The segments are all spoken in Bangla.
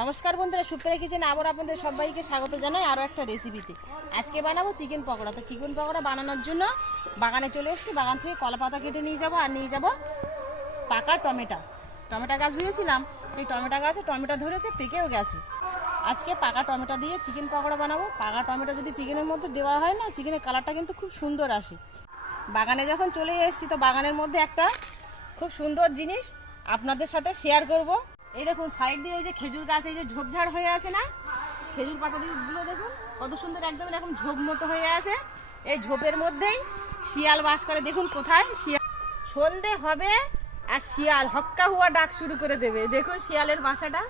নমস্কার বন্ধুরা, সুপ্রিয়া কিচেনে আবার আপনাদের সবাইকে স্বাগত জানাই আরও একটা রেসিপিতে। আজকে বানাবো চিকেন পকোড়া। তো চিকেন পকোড়া বানানোর জন্য বাগানে চলে এসেছি। বাগান থেকে কলা পাতা কেটে নিয়ে যাবো, আর নিয়ে যাবো পাকা টমেটো গাছ বুঝেছিলাম। সেই টমেটো গাছে টমেটো ধরেছে, পেকেও গেছে। আজকে পাকা টমেটো দিয়ে চিকেন পকোড়া বানাবো। পাকা টমেটো যদি চিকেনের মধ্যে দেওয়া হয় না, চিকেনের কালারটা কিন্তু খুব সুন্দর আসে। বাগানে যখন চলে এসেছি, তো বাগানের মধ্যে একটা খুব সুন্দর জিনিস আপনাদের সাথে শেয়ার করব। এই দেখুন, সাইড দিয়ে ওই যে খেজুর গাছ, এই যে ঝোপঝাড় হয়ে আছে না, খেজুর পাতা গুলো দেখুন কত সুন্দর, একদম এরকম ঝোপ মতো হয়ে আছে। এই ঝোপের মধ্যেই শিয়াল বাস করে। দেখুন কোথায় শিয়াল, সন্ধে হবে আর শিয়াল হক্কা হুয়া ডাক শুরু করে দেবে। দেখুন শিয়ালের বাসাটা,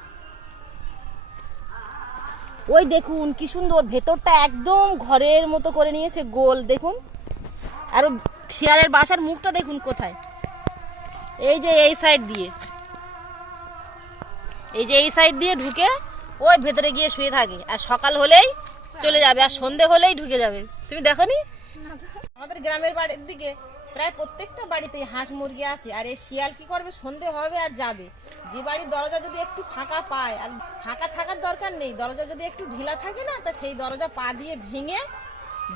ওই দেখুন কি সুন্দর, ভেতরটা একদম ঘরের মতো করে নিয়েছে, গোল দেখুন। আর শিয়ালের বাসার মুখটা দেখুন কোথায়, এই যে এই সাইড দিয়ে, এই যে এই সাইড দিয়ে ঢুকে ওই ভেতরে গিয়ে শুয়ে থাকে। আর সকাল হলেই চলে যাবে, আর সন্ধে হলেই ঢুকে যাবে। তুমি দেখো নি? আমাদের গ্রামের বাড়ির দিকে প্রায় প্রত্যেকটা বাড়িতেই হাঁস মুরগি আছে। আর এই শিয়াল কি করবে, সন্ধে হবে আর যাবে। যে বাড়ির দরজা যদি একটু ফাঁকা পায়, আর ফাঁকা থাকার দরকার নেই, দরজা যদি একটু ঢিলা থাকে না, তা সেই দরজা পা দিয়ে ভেঙে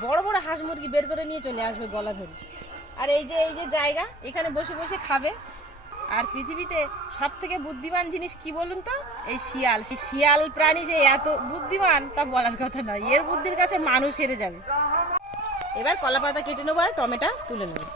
বড় বড় হাঁস মুরগি বের করে নিয়ে চলে আসবে গলা ধরে। আর এই যে জায়গা, এখানে বসে বসে খাবে। আর পৃথিবীতে সব থেকে বুদ্ধিমান জিনিস কি বলুন তো, এই শিয়াল। শিয়াল প্রাণী যে এত বুদ্ধিমান তা বলার কথা নয়, এর বুদ্ধির কাছে মানুষ হেরে যাবে। এবার কলা পাতা কেটে নেবো আর টমেটো তুলে নেবো।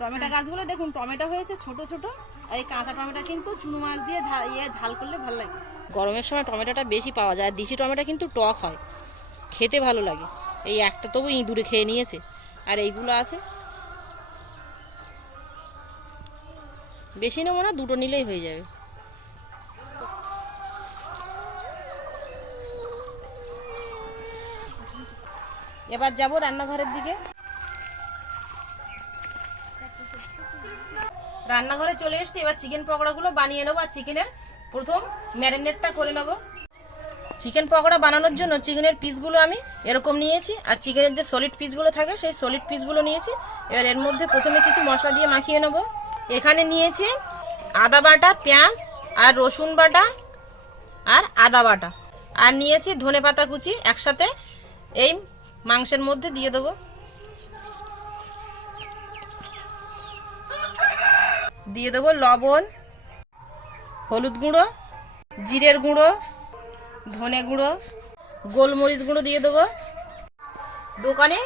টমেটো গাছগুলো দেখুন, টমেটো হয়েছে ছোট ছোট। আর এই কাঁচা টমেটো কিন্তু চুনো মাছ দিয়ে ঝাল করলে ভালো লাগে। গরমের সময় টমেটোটা বেশি পাওয়া যায়। আর দেশি টমেটো কিন্তু টক হয়, খেতে ভালো লাগে। এই একটা তবু ইঁদুরে খেয়ে নিয়েছে, আর এইগুলো আছে। বেশি নেবো না, দুটো নিলেই হয়ে যাবে। এবার যাব রান্নাঘরের দিকে। রান্নাঘরে চলে এসেছি। এবার চিকেন পকোড়াগুলো বানিয়ে নেবো। আর চিকেনের প্রথম ম্যারিনেটটা করে নেবো। চিকেন পকোড়া বানানোর জন্য চিকেনের পিসগুলো আমি এরকম নিয়েছি। আর চিকেনের যে সলিড পিসগুলো থাকে, সেই সলিড পিসগুলো নিয়েছি। এবার এর মধ্যে প্রথমে কিছু মশলা দিয়ে মাখিয়ে নেব। এখানে নিয়েছি আদা বাটা, পেঁয়াজ আর রসুন বাটা আর আদা বাটা, আর নিয়েছি ধনেপাতা কুচি। একসাথে এই মাংসের মধ্যে দিয়ে দেবো। দিয়ে দেবো লবণ, হলুদ গুঁড়ো, জিরের গুঁড়ো, ধনে গুঁড়ো, গোলমরিচ গুঁড়ো দিয়ে দেবো। দোকানে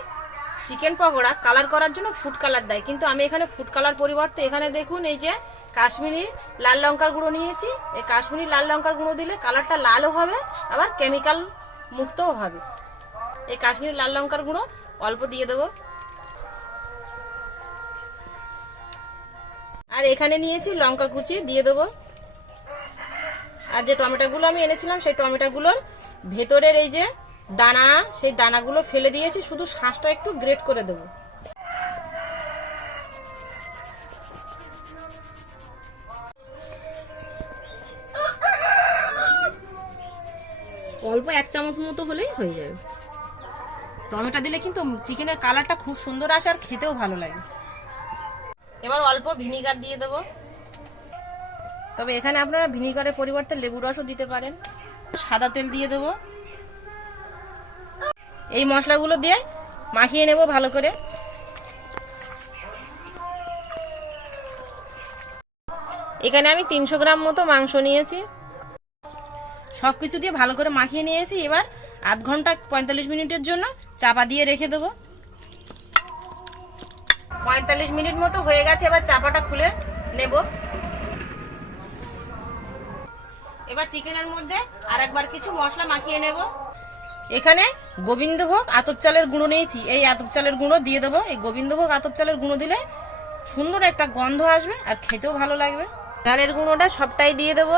চিকেন পকোড়া কালার করার জন্য ফুড কালার দেয়, কিন্তু আমি এখানে ফুড কালার পরিবর্তে এখানে দেখুন এই যে কাশ্মীরি লাল লঙ্কার গুঁড়ো নিয়েছি। এই কাশ্মীরি লাল লঙ্কার গুঁড়ো দিলে কালারটা লালও হবে, আবার কেমিক্যাল মুক্তও হবে। এই কাশ্মীরি লাল লঙ্কার গুঁড়ো অল্প দিয়ে দেবো। আর এখানে নিয়েছি লঙ্কা কুচি দিয়ে দেবো। আর যে টমেটোগুলো আমি এনেছিলাম, সেই টমেটোগুলোর ভেতরের এই যে দানা, সেই দানাগুলো ফেলে দিয়েছি, শুধু শাঁসটা একটু গ্রেট করে দেবো। অল্প 1 চামচ মতো হলেই হয়ে যাবে। টমেটো দিলে কিন্তু চিকেনের কালারটা খুব সুন্দর আসে, আর খেতেও ভালো লাগে। এবার অল্প ভিনিগার দিয়ে দেবো। তবে এখানে আপনারা ভিনিগারের পরিবর্তে লেবু রসও দিতে পারেন। সাদা তেল দিয়ে দেবো। এই মশলাগুলো দিয়ে মাখিয়ে নেব ভালো করে। এখানে আমি 300 গ্রাম মতো মাংস নিয়েছি। সবকিছু দিয়ে ভালো করে মাখিয়ে নিয়েছি। এবার আধ ঘন্টা 45 মিনিটের জন্য চাপা দিয়ে রেখে দেবো। 45 মিনিট মতো হয়ে গেছে। এবার চাপাটা খুলে নেব। এবার চিকেনের মধ্যে আর একবার কিছু মশলা মাখিয়ে নেব। এখানে গোবিন্দভোগ আতপ চালের গুঁড়ো নিয়েছি। এই আতপ চালের গুঁড়ো দিয়ে দেবো। এই গোবিন্দভোগ আতপ চালের গুঁড়ো দিলে সুন্দর একটা গন্ধ আসবে, আর খেতেও ভালো লাগবে। ধানের গুঁড়োটা সবটাই দিয়ে দেবো,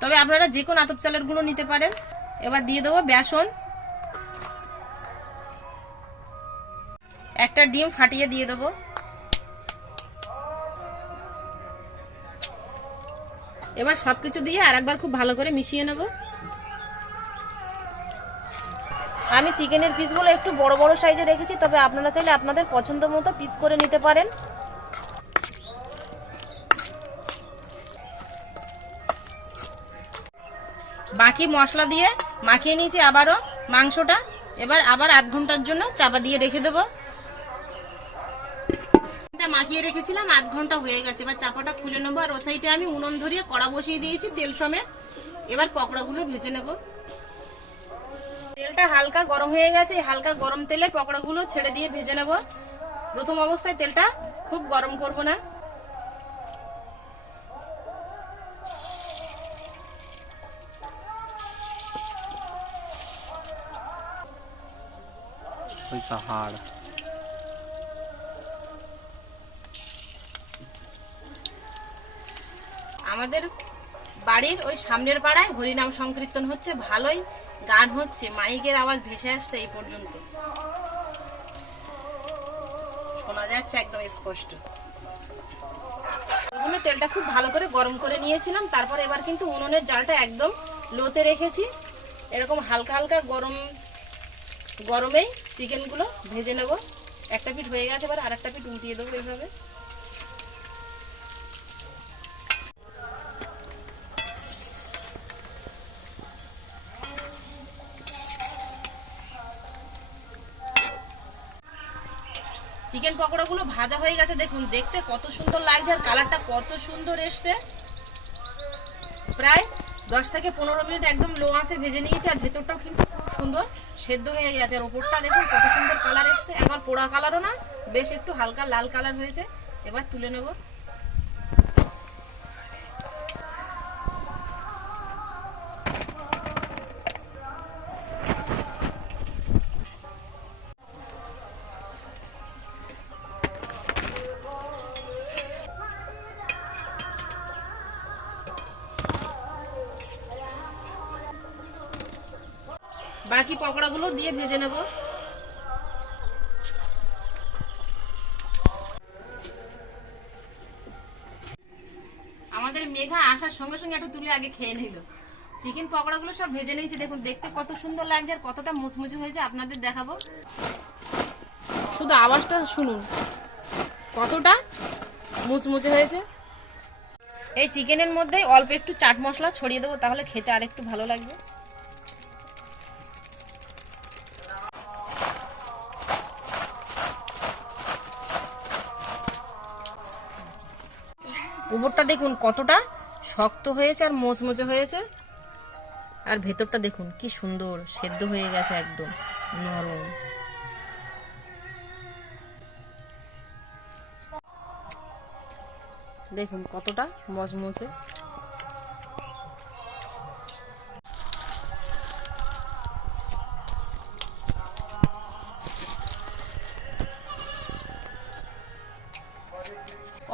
তবে আপনারা যে কোনো আতপ চালের গুঁড়ো নিতে পারেন। এবার দিয়ে দেবো বেসন। একটা ডিম ফাটিয়ে দিয়ে দেবো। এবার সবকিছু দিয়ে আরেকবার খুব ভালো করে মিশিয়ে নেব। আমি চিকেনের পিসগুলো একটু বড় বড় সাইজে রেখেছি, তবে আপনারা চাইলে আপনাদের পছন্দ মতো পিস করে নিতে পারেন। বাকি মশলা দিয়ে মাখিয়ে নিয়েছি আবারও মাংসটা। এবার আবার আধ ঘন্টার জন্য চাপা দিয়ে রেখে দেবো। মাখিয়ে রেখেছিলাম, আধ ঘন্টা হয়ে গেছে। এবার চাপাটা খুলে নেবো। আর ও সাইডে আমি উনুন ধরিয়ে কড়া বসিয়ে দিয়েছি তেল সমেত। এবার পকোড়াগুলো ভেজে নেব। তেলটা হালকা গরম হয়ে গেছে, হালকা গরম তেলে পকোড়াগুলো ছেড়ে দিয়ে ভেজে নেব। প্রথম অবস্থায় তেলটা খুব গরম করব না। আমাদের বাড়ির ওই সামনের পাড়ায় হরিনাম সংকীর্তন হচ্ছে, ভালোই গান হচ্ছে, মাইকের আওয়াজ ভেসে আসছে এই পর্যন্ত, শোনা যাচ্ছে একদম স্পষ্ট। প্রথমে তেলটা খুব ভালো করে গরম করে নিয়েছিলাম, তারপর এবার কিন্তু উনুনের জালটা একদম লোতে রেখেছি। এরকম হালকা হালকা গরমেই চিকেনগুলো ভেজে নেব। একটা পিঠ হয়ে গেছে, এবার আর একটা পিঠ উল্টিয়ে দেবো এইভাবে। চিকেন পকোড়াগুলো ভাজা হয়ে গেছে, দেখুন দেখতে কত সুন্দর লাগছে আর কালারটা কত সুন্দর এসছে। প্রায় 10 থেকে 15 মিনিট একদম লো আঁচে ভেজে নিয়েছি। আর ভেতরটাও কিন্তু খুব সুন্দর সেদ্ধ হয়ে গেছে। আর ওপরটা দেখুন কত সুন্দর কালার এসছে, একবার পোড়া কালারও না, বেশ একটু হালকা লাল কালার হয়েছে। এবার তুলে নেব। বাকি পকোড়াগুলো দিয়ে ভেজে নেব। আমাদের মেঘা আসার সঙ্গে সঙ্গে একটা তুলে আগে খেয়ে নিল। চিকেন পকোড়াগুলো সব ভেজে নিয়েছি, দেখুন দেখতে কত সুন্দর লাগছে আর কতটা মুচমুচে হয়েছে আপনাদের দেখাবো। শুধু আওয়াজটা শুনুন কতটা মুচমুচে হয়েছে। এই চিকেনের মধ্যে অল্প একটু চাট মশলা ছড়িয়ে দেবো, তাহলে খেতে আর একটু ভালো লাগবে। উপরটা দেখুন কতটা শক্ত হয়েছে আর মোচমোচে হয়েছে, আর ভেতরটা দেখুন কি সুন্দর সেদ্ধ হয়ে গেছে, একদম নরম। দেখুন কতটা মচমচে।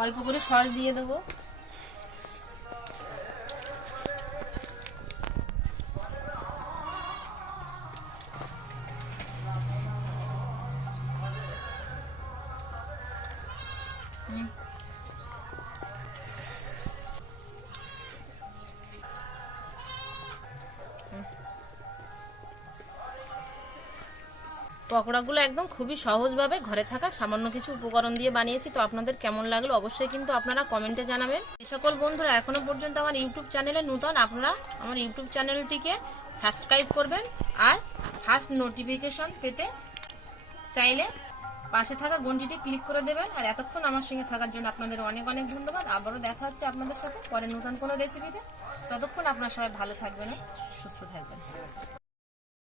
অল্প করে সস দিয়ে দেবো। পকোড়াগুলো একদম খুবই সহজভাবে ঘরে থাকা সামান্য কিছু উপকরণ দিয়ে বানিয়েছি। তো আপনাদের কেমন লাগলো অবশ্যই কিন্তু আপনারা কমেন্টে জানাবেন। যে সকল বন্ধুরা এখনো পর্যন্ত আমার ইউটিউব চ্যানেলে নতুন, আপনারা আমার ইউটিউব চ্যানেলটিকে সাবস্ক্রাইব করবেন আর ফার্স্ট নোটিফিকেশন পেতে চাইলে পাশে থাকা ঘন্টিটি ক্লিক করে দেবেন। আর এতক্ষণ আমার সঙ্গে থাকার জন্য আপনাদের অনেক অনেক ধন্যবাদ। আবারও দেখা হচ্ছে আপনাদের সাথে পরে নতুন কোনো রেসিপিতে। ততক্ষণ আপনারা সবাই ভালো থাকবেন, সুস্থ থাকবেন।